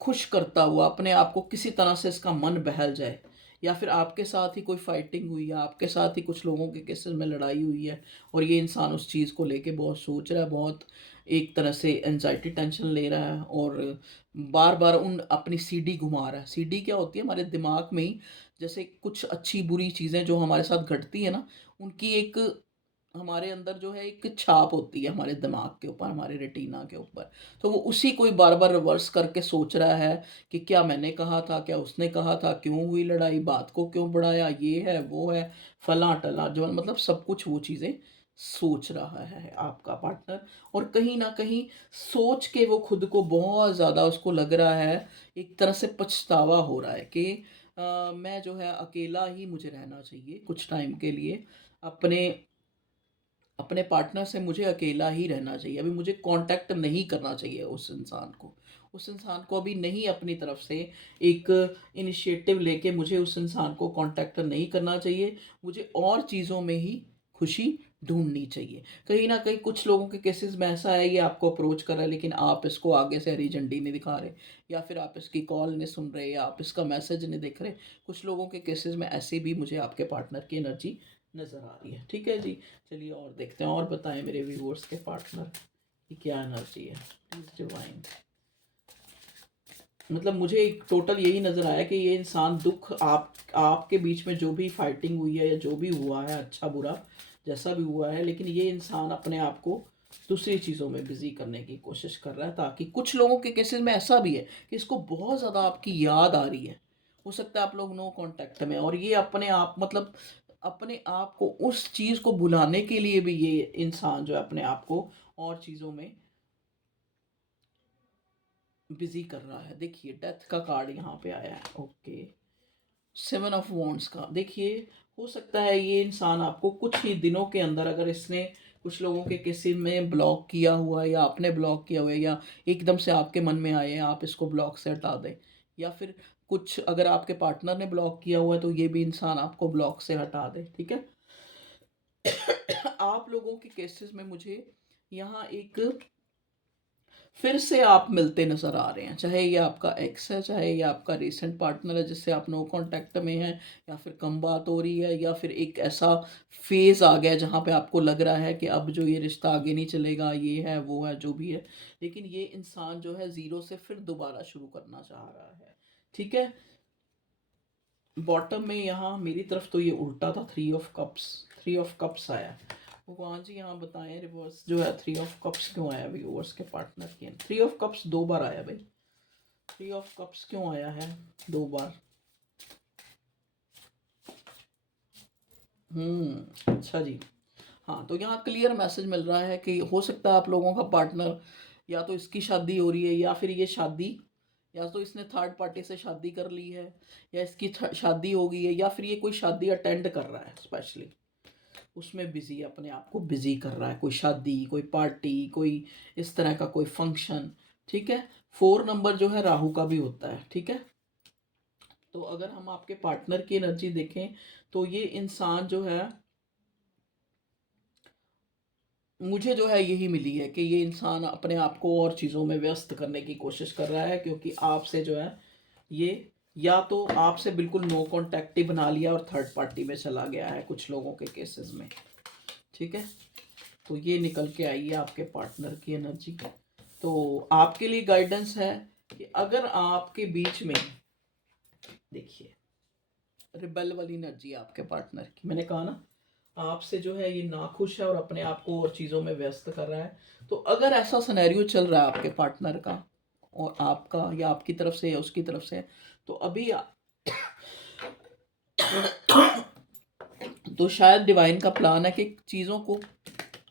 खुश करता हुआ, अपने आप को किसी तरह से इसका मन बहल जाए, या फिर आपके साथ ही कोई फाइटिंग हुई है, आपके साथ ही कुछ लोगों के केसेस में लड़ाई हुई है, और ये इंसान उस चीज़ को लेके बहुत सोच रहा है, बहुत एक तरह से एनजाइटी टेंशन ले रहा है, और बार बार उन अपनी सीडी घुमा रहा है। सीडी क्या होती है? हमारे दिमाग में ही जैसे कुछ अच्छी बुरी चीज़ें जो हमारे साथ घटती है ना, उनकी एक, हमारे अंदर जो है एक छाप होती है हमारे दिमाग के ऊपर, हमारे रेटिना के ऊपर। तो वो उसी को ही बार बार रिवर्स करके सोच रहा है कि क्या मैंने कहा था, क्या उसने कहा था, क्यों हुई लड़ाई, बात को क्यों बढ़ाया, ये है वो है, फला टला, जो मतलब सब कुछ वो चीज़ें सोच रहा है आपका पार्टनर। और कहीं ना कहीं सोच के वो खुद को बहुत ज़्यादा, उसको लग रहा है, एक तरह से पछतावा हो रहा है कि मैं जो है अकेला ही मुझे रहना चाहिए कुछ टाइम के लिए, अपने अपने पार्टनर से मुझे अकेला ही रहना चाहिए, अभी मुझे कांटेक्ट नहीं करना चाहिए उस इंसान को। उस इंसान को अभी नहीं, अपनी तरफ से एक इनिशिएटिव लेके मुझे उस इंसान को कांटेक्ट नहीं करना चाहिए, मुझे और चीज़ों में ही खुशी ढूंढनी चाहिए। कहीं ना कहीं कुछ लोगों के केसेस में ऐसा है, ये आपको अप्रोच कर रहा है लेकिन आप इसको आगे से हरी झंडी नहीं दिखा रहे, या फिर आप इसकी कॉल नहीं सुन रहे, या आप इसका मैसेज नहीं देख रहे। कुछ लोगों के केसेस में ऐसे भी मुझे आपके पार्टनर की एनर्जी नज़र आ रही है, ठीक है जी। चलिए और देखते हैं, और बताएं मेरे व्यूअर्स के पार्टनर की क्या एनर्जी है, प्लीज डिवाइन। मतलब मुझे एक टोटल यही नज़र आया कि ये इंसान दुख, आपके बीच में जो भी फाइटिंग हुई है या जो भी हुआ है, अच्छा बुरा जैसा भी हुआ है, लेकिन ये इंसान अपने आप को दूसरी चीज़ों में बिजी करने की कोशिश कर रहा है, ताकि कुछ लोगों के केसेस में ऐसा भी है कि इसको बहुत ज़्यादा आपकी याद आ रही है। हो सकता है आप लोग नो कांटेक्ट में, और ये अपने आप, मतलब अपने आप को उस चीज़ को भुलाने के लिए भी ये इंसान जो है अपने आप को और चीज़ों में बिजी कर रहा है। देखिए डेथ का कार्ड यहाँ पे आया है। ओके, सेवन ऑफ वॉन्ड्स का देखिए, हो सकता है ये इंसान आपको कुछ ही दिनों के अंदर, अगर इसने कुछ लोगों के किसी में ब्लॉक किया हुआ है, या आपने ब्लॉक किया हुआ है, या एकदम से आपके मन में आए हैं आप इसको ब्लॉक से हटा दें, या फिर कुछ अगर आपके पार्टनर ने ब्लॉक किया हुआ है तो ये भी इंसान आपको ब्लॉक से हटा दे, ठीक है। आप लोगों के केसेस में मुझे यहाँ एक फिर से आप मिलते नज़र आ रहे हैं, चाहे ये आपका एक्स है, चाहे ये आपका रीसेंट पार्टनर है जिससे आप नो कांटेक्ट में हैं, या फिर कम बात हो रही है, या फिर एक ऐसा फेज़ आ गया है जहाँ पे आपको लग रहा है कि अब जो ये रिश्ता आगे नहीं चलेगा, ये है, वो है, जो भी है। लेकिन ये इंसान जो है ज़ीरो से फिर दोबारा शुरू करना चाह रहा है, ठीक है? बॉटम में यहाँ मेरी तरफ तो ये उल्टा था, थ्री ऑफ कप्स आया। भगवान जी यहाँ बताएं रिवर्स जो है थ्री ऑफ कप्स क्यों आया व्यूअर्स के पार्टनर के। थ्री ऑफ कप्स दो बार आया भाई, थ्री ऑफ कप्स क्यों आया है दो बार? अच्छा जी। हाँ, तो यहाँ क्लियर मैसेज मिल रहा है कि हो सकता है आप लोगों का पार्टनर या तो इसकी शादी हो रही है, या फिर ये शादी, या तो इसने थर्ड पार्टी से शादी कर ली है, या इसकी शादी हो गई है, या फिर ये कोई शादी अटेंड कर रहा है स्पेशली, उसमें बिजी, अपने आप को बिजी कर रहा है, कोई शादी, कोई पार्टी, कोई इस तरह का कोई फंक्शन, ठीक है। फोर नंबर जो है राहु का भी होता है, ठीक है। तो अगर हम आपके पार्टनर की एनर्जी देखें तो ये इंसान जो है, मुझे जो है यही मिली है कि ये इंसान अपने आप को और चीज़ों में व्यस्त करने की कोशिश कर रहा है, क्योंकि आपसे जो है ये, या तो आपसे बिल्कुल नो कांटेक्ट ही बना लिया और थर्ड पार्टी में चला गया है कुछ लोगों के केसेस में, ठीक है। तो ये निकल के आई है आपके पार्टनर की एनर्जी। तो आपके लिए गाइडेंस है कि अगर आपके बीच में, देखिए, रिबेल वाली एनर्जी है आपके पार्टनर की, मैंने कहा ना आपसे जो है ये नाखुश है और अपने आप को और चीज़ों में व्यस्त कर रहा है। तो अगर ऐसा सिनेरियो चल रहा है आपके पार्टनर का और आपका, या आपकी तरफ से या उसकी तरफ से, तो अभी तो शायद डिवाइन का प्लान है कि चीज़ों को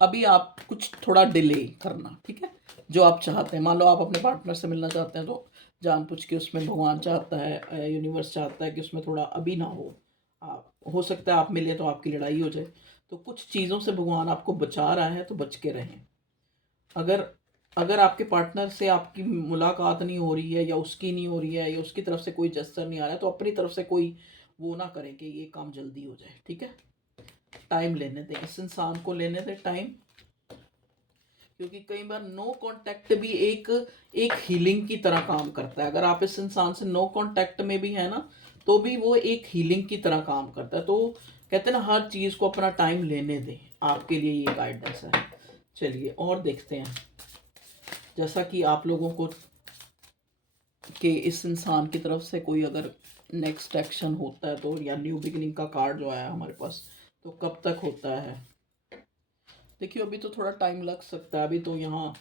अभी आप कुछ थोड़ा डिले करना, ठीक है। जो आप चाहते हैं, मान लो आप अपने पार्टनर से मिलना चाहते हैं, तो जान पूछ के उसमें भगवान चाहता है, यूनिवर्स चाहता है कि उसमें थोड़ा अभी ना हो। आप, हो सकता है आप मिले तो आपकी लड़ाई हो जाए, तो कुछ चीज़ों से भगवान आपको बचा रहा है, तो बच के रहें। अगर अगर आपके पार्टनर से आपकी मुलाकात नहीं हो रही है, या उसकी नहीं हो रही है, या उसकी तरफ से कोई जेस्चर नहीं आ रहा है, तो अपनी तरफ से कोई वो ना करें कि ये काम जल्दी हो जाए, ठीक है। टाइम लेने दें, इस इंसान को लेने दें टाइम, क्योंकि कई बार नो कांटेक्ट भी एक एक हीलिंग की तरह काम करता है। अगर आप इस इंसान से नो कांटेक्ट में भी है ना, तो भी वो एक हीलिंग की तरह काम करता है। तो कहते हैं ना, हर चीज़ को अपना टाइम लेने दें, आपके लिए ये गाइडेंस है। चलिए और देखते हैं, जैसा कि आप लोगों को कि इस इंसान की तरफ से कोई अगर नेक्स्ट एक्शन होता है तो, या न्यू बिगिनिंग का कार्ड जो आया हमारे पास, तो कब तक होता है। देखिए अभी तो थोड़ा टाइम लग सकता है, अभी तो यहाँ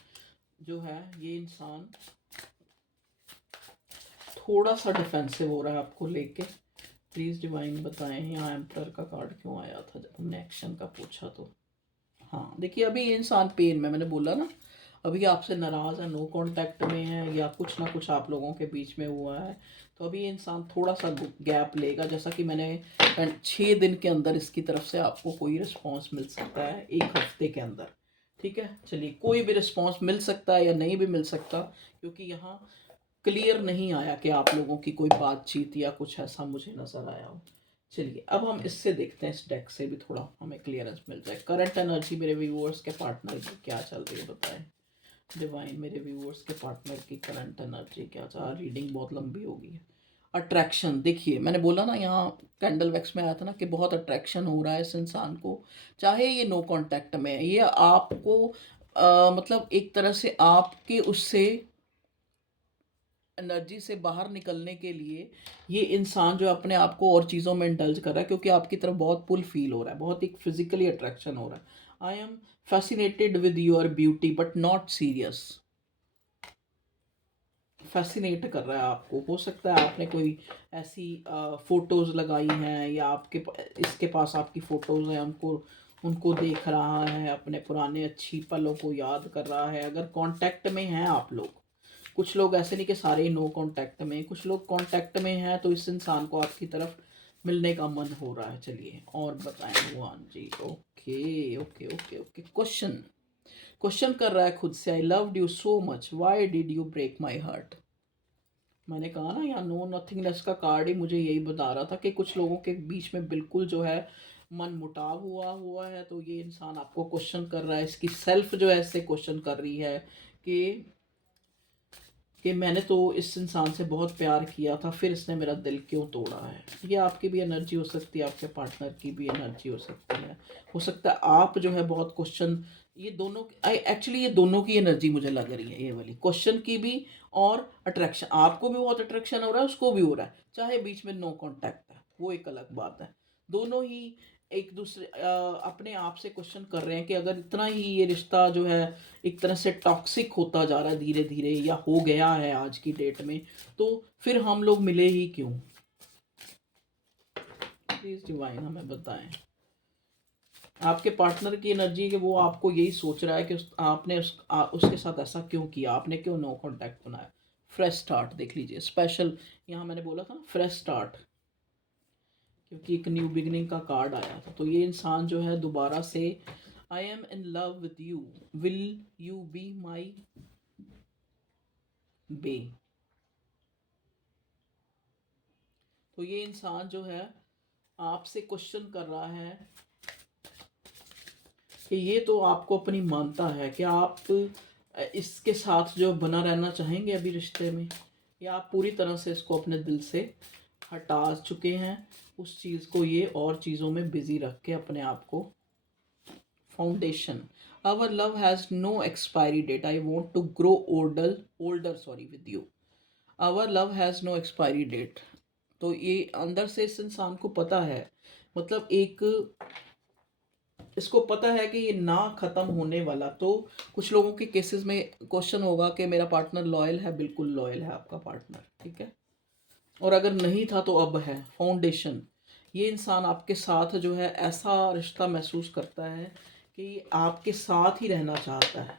जो है ये इंसान थोड़ा सा डिफेंसिव हो रहा है आपको लेके। प्लीज़ डिवाइन बताएं यहाँ एम्परर का कार्ड क्यों आया था जब हमने एक्शन का पूछा तो। हाँ देखिए, अभी ये इंसान पेन में, मैंने बोला ना, अभी आपसे नाराज़ है, नो कांटेक्ट में है, या कुछ ना कुछ आप लोगों के बीच में हुआ है। तो अभी ये इंसान थोड़ा सा गैप लेगा, जैसा कि मैंने 6 दिन के अंदर इसकी तरफ से आपको कोई रिस्पॉन्स मिल सकता है, एक हफ्ते के अंदर, ठीक है। चलिए, कोई भी रिस्पॉन्स मिल सकता है या नहीं भी मिल सकता, क्योंकि यहाँ क्लियर नहीं आया कि आप लोगों की कोई बातचीत या कुछ ऐसा मुझे नज़र आया हो। चलिए अब हम इससे देखते हैं, इस डेक से भी थोड़ा हमें क्लियरेंस मिल जाए। करंट एनर्जी मेरे व्यूअर्स के पार्टनर की क्या चल रही है बताएं डिवाइन। मेरे व्यूअर्स के पार्टनर की करंट एनर्जी क्या चल, रीडिंग बहुत लंबी होगी है। अट्रैक्शन, देखिए मैंने बोला ना, यहाँ कैंडल वैक्स में आया था ना कि बहुत अट्रैक्शन हो रहा है इस इंसान को, चाहे ये नो कांटेक्ट में है, ये आपको मतलब एक तरह से आपके उससे एनर्जी से बाहर निकलने के लिए ये इंसान जो अपने आप को और चीज़ों में इंडल्ज कर रहा है, क्योंकि आपकी तरफ बहुत पुल फील हो रहा है, बहुत एक फिजिकली अट्रैक्शन हो रहा है। I am fascinated with your beauty but not serious. Fascinate कर रहा है आपको, हो सकता है आपने कोई ऐसी फोटोज़ लगाई हैं, या आपके इसके पास आपकी फ़ोटोज़ हैं, उनको उनको देख रहा है, अपने पुराने अच्छी पलों को याद कर रहा है। अगर कांटेक्ट में हैं आप लोग, कुछ लोग ऐसे नहीं कि सारे ही नो कांटेक्ट में, कुछ लोग कांटेक्ट में हैं, तो इस इंसान को आपकी तरफ मिलने का मन हो रहा है। चलिए और बताएं भगवान ji. Okay okay okay okay, question question कर रहा है खुद से, I loved you so much, why did you break my heart. मैंने कहा ना, यहाँ नो नथिंगनेस का कार्ड ही मुझे यही बता रहा था कि कुछ लोगों के बीच में बिल्कुल जो है मन मुटाव हुआ हुआ है। तो ये इंसान आपको क्वेश्चन कर रहा है, इसकी सेल्फ जो है इससे क्वेश्चन कर रही है कि कि मैंने तो इस इंसान से बहुत प्यार किया था, फिर इसने मेरा दिल क्यों तोड़ा है। ये आपकी भी एनर्जी हो सकती है, आपके पार्टनर की भी एनर्जी हो सकती है। हो सकता है आप जो है बहुत क्वेश्चन, ये दोनों आई एक्चुअली ये दोनों की एनर्जी मुझे लग रही है, ये वाली क्वेश्चन की भी और अट्रैक्शन। आपको भी बहुत अट्रैक्शन हो रहा है, उसको भी हो रहा है, चाहे बीच में नो कांटेक्ट है, वो एक अलग बात है। दोनों ही एक दूसरे अपने आप से क्वेश्चन कर रहे हैं कि अगर इतना ही ये रिश्ता जो है एक तरह से टॉक्सिक होता जा रहा है धीरे धीरे, या हो गया है आज की डेट में, तो फिर हम लोग मिले ही क्यों। प्लीज डिवाइन हमें बताएं। आपके पार्टनर की एनर्जी है कि वो आपको यही सोच रहा है कि आपने उसके साथ ऐसा क्यों किया, आपने क्यों नो कांटेक्ट बनाया। फ्रेश स्टार्ट देख लीजिए, स्पेशल यहाँ मैंने बोला था ना फ्रेश स्टार्ट, क्योंकि एक न्यू बिगनिंग का कार्ड आया था। तो ये इंसान जो है दोबारा से, I am in love with you, will you be my bae. तो ये इंसान जो है आपसे क्वेश्चन कर रहा है कि ये तो आपको अपनी मानता है कि आप इसके साथ जो बना रहना चाहेंगे अभी रिश्ते में, या आप पूरी तरह से इसको अपने दिल से हटा चुके हैं उस चीज़ को, ये और चीज़ों में बिजी रख के अपने आप को। Foundation, our love has no expiry date, I want to grow older sorry with you. Our love has no expiry date. तो ये अंदर से इस इंसान को पता है, मतलब एक इसको पता है कि ये ना ख़त्म होने वाला। तो कुछ लोगों के केसेस में क्वेश्चन होगा कि मेरा पार्टनर लॉयल है, बिल्कुल लॉयल है आपका पार्टनर, ठीक है। और अगर नहीं था तो अब है। फाउंडेशन, ये इंसान आपके साथ जो है ऐसा रिश्ता महसूस करता है कि ये आपके साथ ही रहना चाहता है,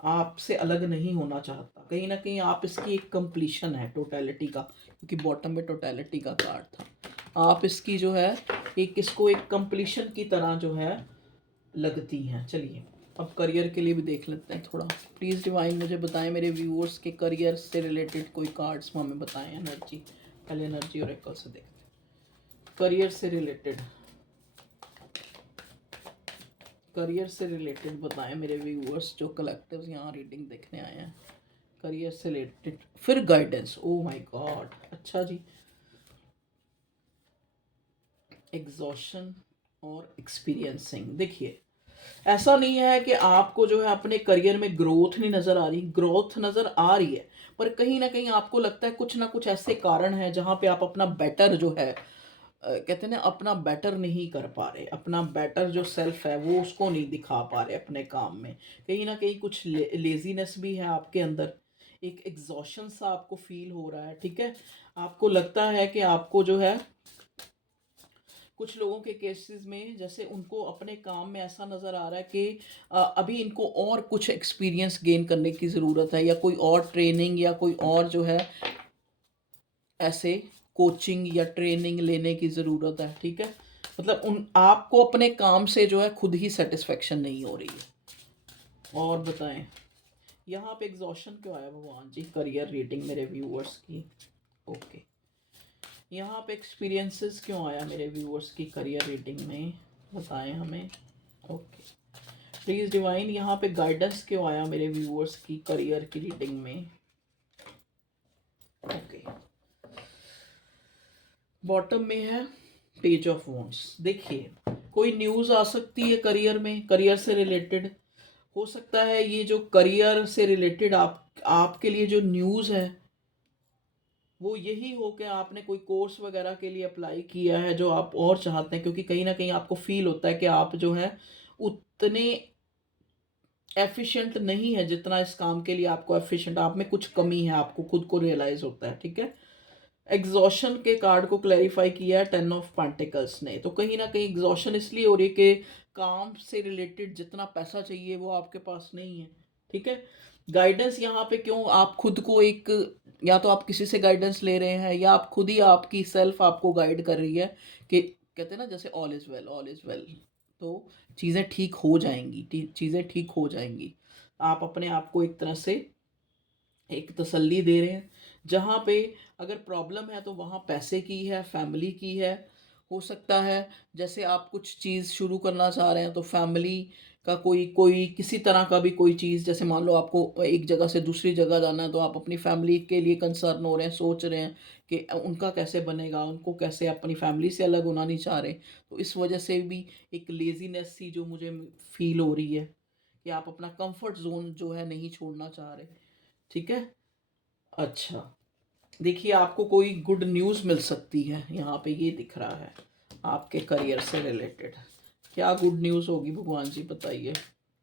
आपसे अलग नहीं होना चाहता। कहीं ना कहीं आप इसकी एक कंप्लीशन है टोटलिटी का, क्योंकि बॉटम में टोटलिटी का कार्ड था। आप इसकी जो है एक इसको एक कंप्लीशन की तरह जो है लगती हैं। चलिए अब करियर के लिए भी देख लेते हैं थोड़ा। प्लीज़ डिवाइन मुझे बताएं मेरे व्यूअर्स के करियर से रिलेटेड कोई कार्ड्स हमें बताएं। एनर्जी, पहले एनर्जी और एकल से देखते हैं। करियर से रिलेटेड, करियर से रिलेटेड बताएं मेरे व्यूअर्स जो कलेक्टिव्स यहाँ रीडिंग देखने आए हैं। करियर से रिलेटेड फिर गाइडेंस, ओ माय गॉड, अच्छा जी। एग्जॉशन और एक्सपीरियंसिंग, देखिए ऐसा नहीं है कि आपको जो है अपने करियर में ग्रोथ नहीं नज़र आ रही, ग्रोथ नज़र आ रही है, पर कहीं ना कहीं आपको लगता है कुछ ना कुछ ऐसे कारण हैं जहाँ पे आप अपना बेटर जो है कहते हैं ना अपना बेटर नहीं कर पा रहे, अपना बेटर जो सेल्फ है वो उसको नहीं दिखा पा रहे अपने काम में। कहीं ना कहीं कुछ लेजीनेस भी है आपके अंदर, एक एग्जॉशन सा आपको फील हो रहा है, ठीक है। आपको लगता है कि आपको जो है कुछ लोगों के केसेस में जैसे उनको अपने काम में ऐसा नज़र आ रहा है कि अभी इनको और कुछ एक्सपीरियंस गेन करने की ज़रूरत है, या कोई और ट्रेनिंग या कोई और जो है ऐसे कोचिंग या ट्रेनिंग लेने की ज़रूरत है, ठीक है। मतलब उन आपको अपने काम से जो है खुद ही सेटिस्फेक्शन नहीं हो रही है। और बताएं यहाँ पे एग्जॉशन क्यों आया भगवान जी। करियर रीडिंग मेरे व्यूअर्स की, ओके। यहाँ पे एक्सपीरियंसेस क्यों आया मेरे व्यूअर्स की करियर रीडिंग में, बताएं हमें, ओके। प्लीज़ डिवाइन यहाँ पे गाइडेंस क्यों आया मेरे व्यूअर्स की करियर की रीडिंग में, ओके। बॉटम में है पेज ऑफ वॉन्ड्स। देखिए कोई न्यूज़ आ सकती है करियर में, करियर से रिलेटेड हो सकता है। ये जो करियर से रिलेटेड आपके लिए जो न्यूज़ है वो यही हो कि आपने कोई कोर्स वगैरह के लिए अप्लाई किया है जो आप और चाहते हैं, क्योंकि कहीं ना कहीं आपको फील होता है कि आप जो है उतने एफिशिएंट नहीं है जितना इस काम के लिए आपको एफिशिएंट, आप में कुछ कमी है, आपको खुद को रियलाइज होता है, ठीक है। एग्जॉशन के कार्ड को क्लैरिफाई किया है 10 ऑफ पेंटिकल्स ने। तो कहीं ना कहीं एग्जॉशन इसलिए हो रही है कि काम से रिलेटेड जितना पैसा चाहिए वो आपके पास नहीं है, ठीक है। गाइडेंस यहाँ पे क्यों, आप खुद को एक, या तो आप किसी से गाइडेंस ले रहे हैं या आप खुद ही आपकी सेल्फ आपको गाइड कर रही है कि कहते हैं ना जैसे all is well, all is well. तो चीज़ें ठीक हो जाएंगी, चीज़ें ठीक हो जाएंगी। आप अपने आप को एक तरह से एक तसल्ली दे रहे हैं। जहाँ पे अगर प्रॉब्लम है तो वहाँ पैसे की है, फैमिली की है। हो सकता है जैसे आप कुछ चीज़ शुरू करना चाह रहे हैं तो फैमिली का कोई कोई किसी तरह का भी कोई चीज़, जैसे मान लो आपको एक जगह से दूसरी जगह जाना है, तो आप अपनी फैमिली के लिए कंसर्न हो रहे हैं, सोच रहे हैं कि उनका कैसे बनेगा, उनको कैसे अपनी फैमिली से अलग होना नहीं चाह रहे। तो इस वजह से भी एक लेज़ीनेस सी जो मुझे फ़ील हो रही है कि आप अपना कंफर्ट ज़ोन जो है नहीं छोड़ना चाह रहे। ठीक है? अच्छा, देखिए आपको कोई गुड न्यूज़ मिल सकती है, यहाँ पे ये दिख रहा है, आपके करियर से रिलेटेड। क्या गुड न्यूज़ होगी भगवान जी बताइए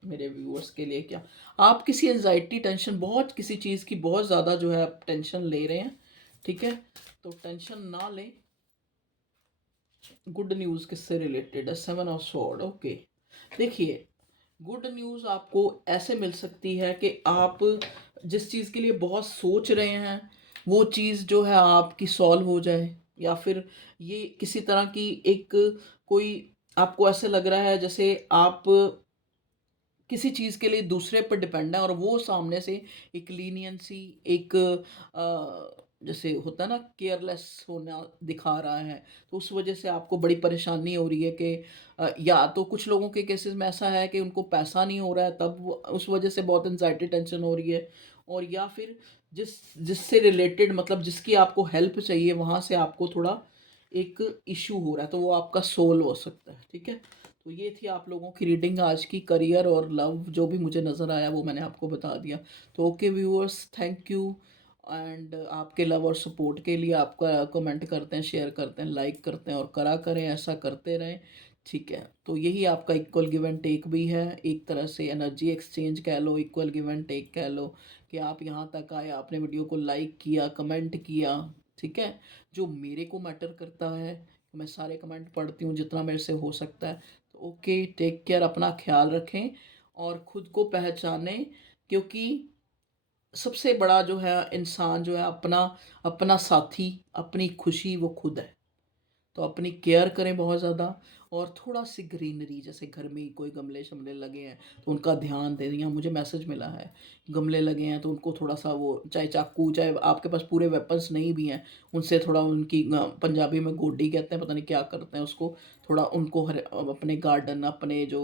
मेरे व्यूअर्स के लिए क्या? आप किसी एंग्ज़ायटी टेंशन बहुत किसी चीज़ की बहुत ज़्यादा जो है आप टेंशन ले रहे हैं, ठीक है? तो टेंशन ना लें। गुड न्यूज़ किससे रिलेटेड है? 7 ऑफ स्वॉर्ड, ओके। देखिए, गुड न्यूज़ आपको ऐसे मिल सकती है कि आप जिस चीज़ के लिए बहुत सोच रहे हैं, वो चीज़ जो है आपकी सॉल्व हो जाए, या फिर ये किसी तरह की एक कोई आपको ऐसे लग रहा है जैसे आप किसी चीज़ के लिए दूसरे पर डिपेंड है और वो सामने से एक लीनियंसी, एक जैसे होता है ना केयरलेस होना दिखा रहा है, तो उस वजह से आपको बड़ी परेशानी हो रही है कि या तो कुछ लोगों के केसेस में ऐसा है कि उनको पैसा नहीं हो रहा है, तब उस वजह से बहुत एनजाइटी टेंशन हो रही है, और या फिर जिससे रिलेटेड मतलब जिसकी आपको हेल्प चाहिए वहाँ से आपको थोड़ा एक इशू हो रहा है, तो वो आपका सोल्व हो सकता है। ठीक है, तो ये थी आप लोगों की रीडिंग आज की। करियर और लव जो भी मुझे नज़र आया वो मैंने आपको बता दिया। तो okay viewers, thank you. And आपके लव और सपोर्ट के लिए आपका कमेंट करते हैं, शेयर करते हैं, लाइक करते हैं, और करा करें, ऐसा करते रहें। ठीक है, तो यही आपका इक्वल गिव एंड टेक भी है, एक तरह से एनर्जी एक्सचेंज कह लो, इक्वल गिव एंड टेक कह लो, कि आप यहाँ तक आए, आपने वीडियो को लाइक किया, कमेंट किया। ठीक है, जो मेरे को मैटर करता है, मैं सारे कमेंट पढ़ती हूँ जितना मेरे से हो सकता है। तो ओके, टेक केयर, अपना ख्याल रखें और ख़ुद को पहचानें, क्योंकि सबसे बड़ा जो है इंसान जो है अपना अपना साथी, अपनी खुशी वो खुद है। तो अपनी केयर करें बहुत ज़्यादा, और थोड़ा-सी ग्रीनरी, जैसे घर में ही कोई गमले-शमले लगे हैं, तो उनका ध्यान दें। यहाँ मुझे मैसेज मिला है, गमले लगे हैं तो उनको थोड़ा-सा वो चाहे चाकू, चाहे आपके पास पूरे वेपन्स नहीं भी हैं, उनसे थोड़ा उनकी पंजाबी में गोडी कहते हैं, पता नहीं क्या करते हैं उसको, थोड़ा उनको अपने गार्डन, अपने जो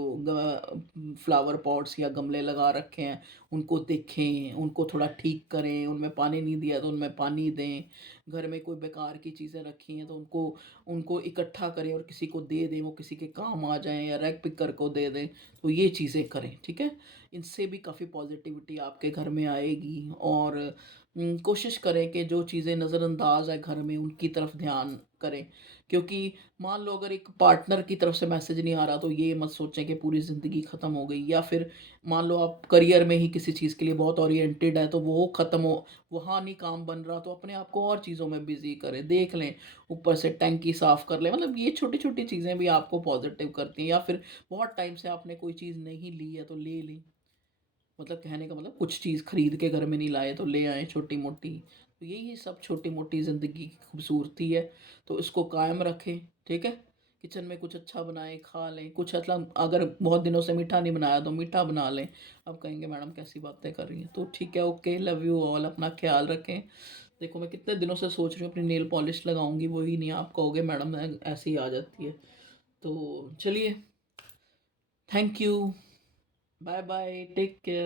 फ्लावर पॉट्स या गमले लगा रखे हैं, उनको देखें, उनको थोड़ा ठीक करें, उनमें पानी नहीं दिया तो उनमें पानी दें। घर में कोई बेकार की चीज़ें रखी हैं तो उनको उनको इकट्ठा करें और किसी को दे दें, वो किसी के काम आ जाएँ, या रैग पिकर को दे दें, तो ये चीज़ें करें, ठीक है? इनसे भी काफ़ी पॉज़िटिविटी आपके घर में आएगी, और कोशिश करें कि जो चीज़ें नज़रअंदाज है घर में, उनकी तरफ ध्यान करें। क्योंकि मान लो अगर एक पार्टनर की तरफ से मैसेज नहीं आ रहा, तो ये मत सोचें कि पूरी ज़िंदगी ख़त्म हो गई, या फिर मान लो आप करियर में ही किसी चीज़ के लिए बहुत ओरिएंटेड है, तो वो ख़त्म हो, वहाँ नहीं काम बन रहा, तो अपने आप को और चीज़ों में बिज़ी करें, देख लें, ऊपर से टैंकी साफ़ कर लें। मतलब ये छोटी-छोटी चीज़ें भी आपको पॉज़िटिव करती हैं, या फिर बहुत टाइम से आपने कोई चीज़ नहीं ली है, तो ले लें। मतलब कहने का मतलब कुछ चीज़ खरीद के घर में नहीं लाए तो ले आए छोटी-मोटी। तो यही सब छोटी-मोटी ज़िंदगी की खूबसूरती है, तो इसको कायम रखें, ठीक है? किचन में कुछ अच्छा बनाएँ, खा लें, कुछ मतलब अगर बहुत दिनों से मीठा नहीं बनाया तो मीठा बना लें। अब कहेंगे मैडम कैसी बातें कर रही हैं, तो ठीक है, ओके, लव यू ऑल, अपना ख़्याल रखें। देखो मैं कितने दिनों से सोच रही हूँ अपनी नेल पॉलिश लगाऊँगी, वो ही नहीं, आप कहोगे मैडम ऐसे ही आ जाती है। तो चलिए, thank you, bye bye, take care.